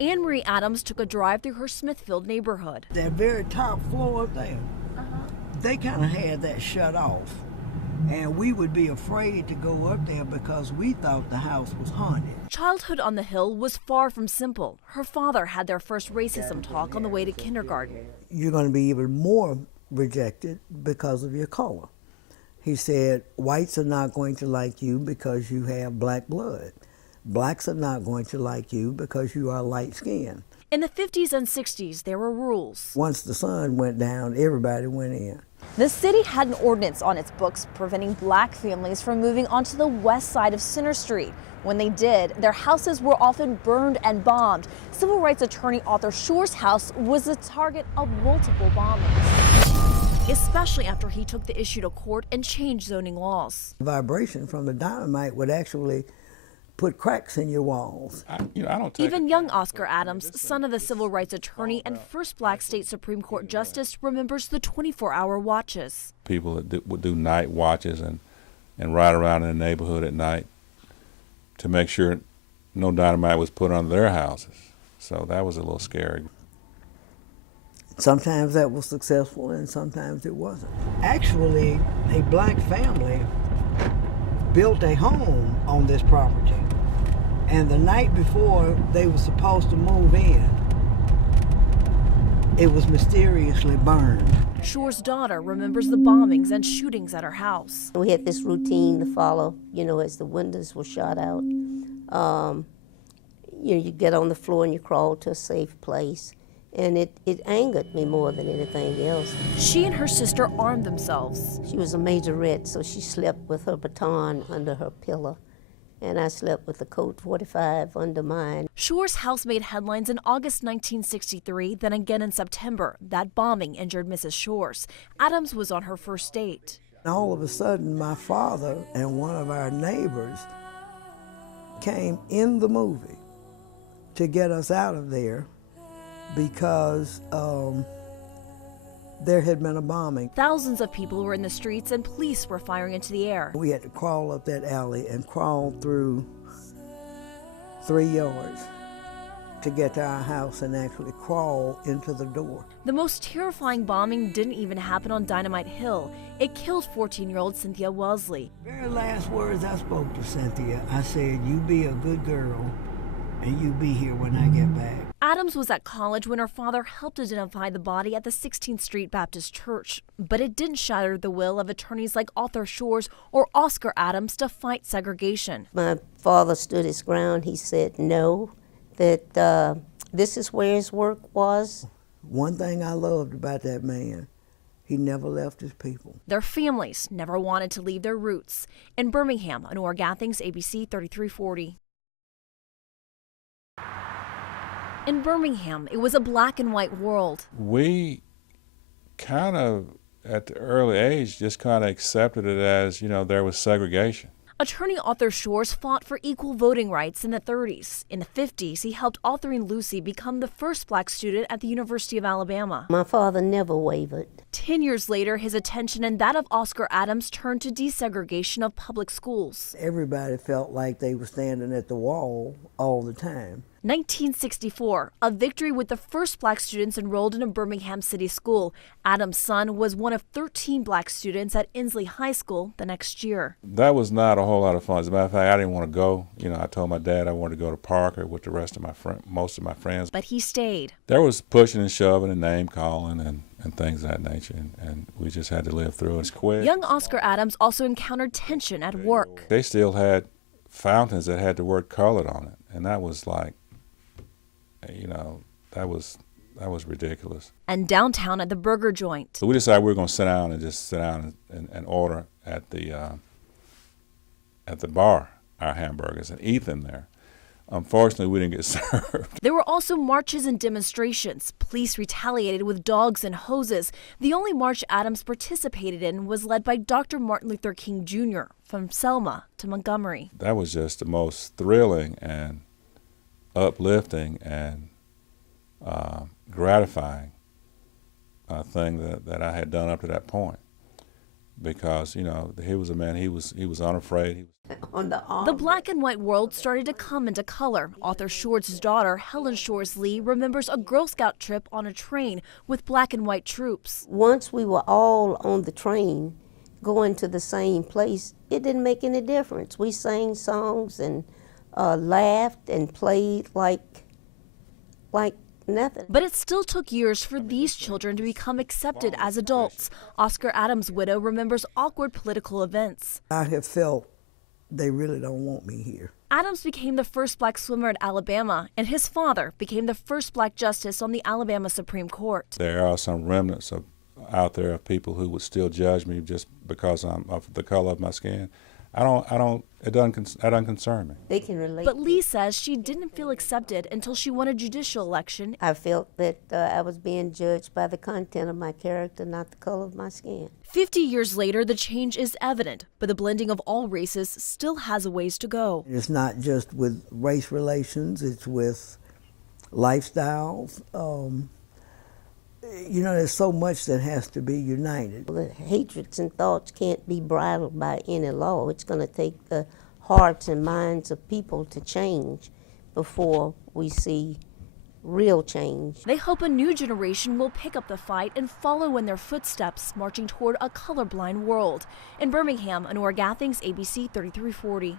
Anne Marie Adams took a drive through her Smithfield neighborhood. That very top floor up there, they kind of had that shut off. And we would be afraid to go up there because we thought the house was haunted. Childhood on the Hill was far from simple. Her father had their first racism talk on the way to kindergarten. You're going to be even more rejected because of your color. He said, whites are not going to like you because you have black blood. Blacks are not going to like you because you are light skinned. In the 50s and 60s, there were rules. Once the sun went down, everybody went in. The city had an ordinance on its books preventing black families from moving onto the west side of Center Street. When they did, their houses were often burned and bombed. Civil rights attorney Arthur Shore's house was the target of multiple bombings, especially after he took the issue to court and changed zoning laws. Vibration from the dynamite would actually put cracks in your walls. Even young Oscar Adams, son of the civil rights attorney and first black state Supreme Court justice, remembers the 24-hour watches. People that would do night watches and ride around in the neighborhood at night to make sure no dynamite was put on their houses. So that was a little scary. Sometimes that was successful and sometimes it wasn't. Actually, a black family built a home on this property, and the night before they were supposed to move in, it was mysteriously burned. Shore's daughter remembers the bombings and shootings at her house. We had this routine to follow, as the windows were shot out. You get on the floor and you crawl to a safe place. And it angered me more than anything else. She and her sister armed themselves. She was a majorette, so she slept with her baton under her pillow. And I slept with the Colt 45 under mine. Shore's house made headlines in August 1963, then again in September. That bombing injured Mrs. Shore's. Adams was on her first date. All of a sudden, my father and one of our neighbors came in the movie to get us out of there because there had been a bombing. Thousands of people were in the streets and police were firing into the air. We had to crawl up that alley and crawl through 3 yards to get to our house and actually crawl into the door. The most terrifying bombing didn't even happen on Dynamite Hill. It killed 14-year-old Cynthia Wellesley. Very last words I spoke to Cynthia, I said, "You be a good girl and you be here when I get back." Adams was at college when her father helped identify the body at the 16th Street Baptist Church, but it didn't shatter the will of attorneys like Arthur Shore's or Oscar Adams to fight segregation. My father stood his ground. He said no, that this is where his work was. One thing I loved about that man, he never left his people. Their families never wanted to leave their roots. In Birmingham, Honora Gathings, ABC 3340. In Birmingham, it was a black and white world. We kind of, at the early age, just kind of accepted it as, there was segregation. Attorney Arthur Shores fought for equal voting rights in the 30s. In the 50s, he helped Autherine Lucy become the first black student at the University of Alabama. My father never wavered. 10 years later, his attention and that of Oscar Adams turned to desegregation of public schools. Everybody felt like they were standing at the wall all the time. 1964, a victory with the first black students enrolled in a Birmingham city school. Adams' son was one of 13 black students at Inslee High School the next year. That was not a whole lot of fun. As a matter of fact, I didn't want to go. I told my dad I wanted to go to Parker with the rest of most of my friends. But he stayed. There was pushing and shoving and name calling and things of that nature, and we just had to live through it. Quick. Young Oscar Adams also encountered tension at work. They still had fountains that had the word colored on it, and that was like, that was ridiculous. And downtown at the burger joint. So we decided we were going to sit down and order at the bar our hamburgers and eat them there. Unfortunately, we didn't get served. There were also marches and demonstrations. Police retaliated with dogs and hoses. The only march Adams participated in was led by Dr. Martin Luther King Jr. from Selma to Montgomery. That was just the most thrilling and uplifting and gratifying thing that I had done up to that point. because, you know, he was a man, he was unafraid. On the arm. The black and white world started to come into color. Author Short's daughter, Helen Shores Lee, remembers a Girl Scout trip on a train with black and white troops. Once we were all on the train going to the same place, it didn't make any difference. We sang songs and laughed and played like nothing. But it still took years for these children to become accepted as adults. Oscar Adams' widow remembers awkward political events. I have felt they really don't want me here. Adams became the first black swimmer at Alabama, and his father became the first black justice on the Alabama Supreme Court. There are some remnants out there of people who would still judge me just because I'm of the color of my skin. That doesn't concern me. They can relate. But Lee says she didn't feel accepted until she won a judicial election. I felt that I was being judged by the content of my character, not the color of my skin. 50 years later, the change is evident, but the blending of all races still has a ways to go. It's not just with race relations, it's with lifestyles. You know, there's so much that has to be united. The hatreds and thoughts can't be bridled by any law. It's going to take the hearts and minds of people to change before we see real change. They hope a new generation will pick up the fight and follow in their footsteps, marching toward a colorblind world. In Birmingham, Honora Gathings, ABC 3340.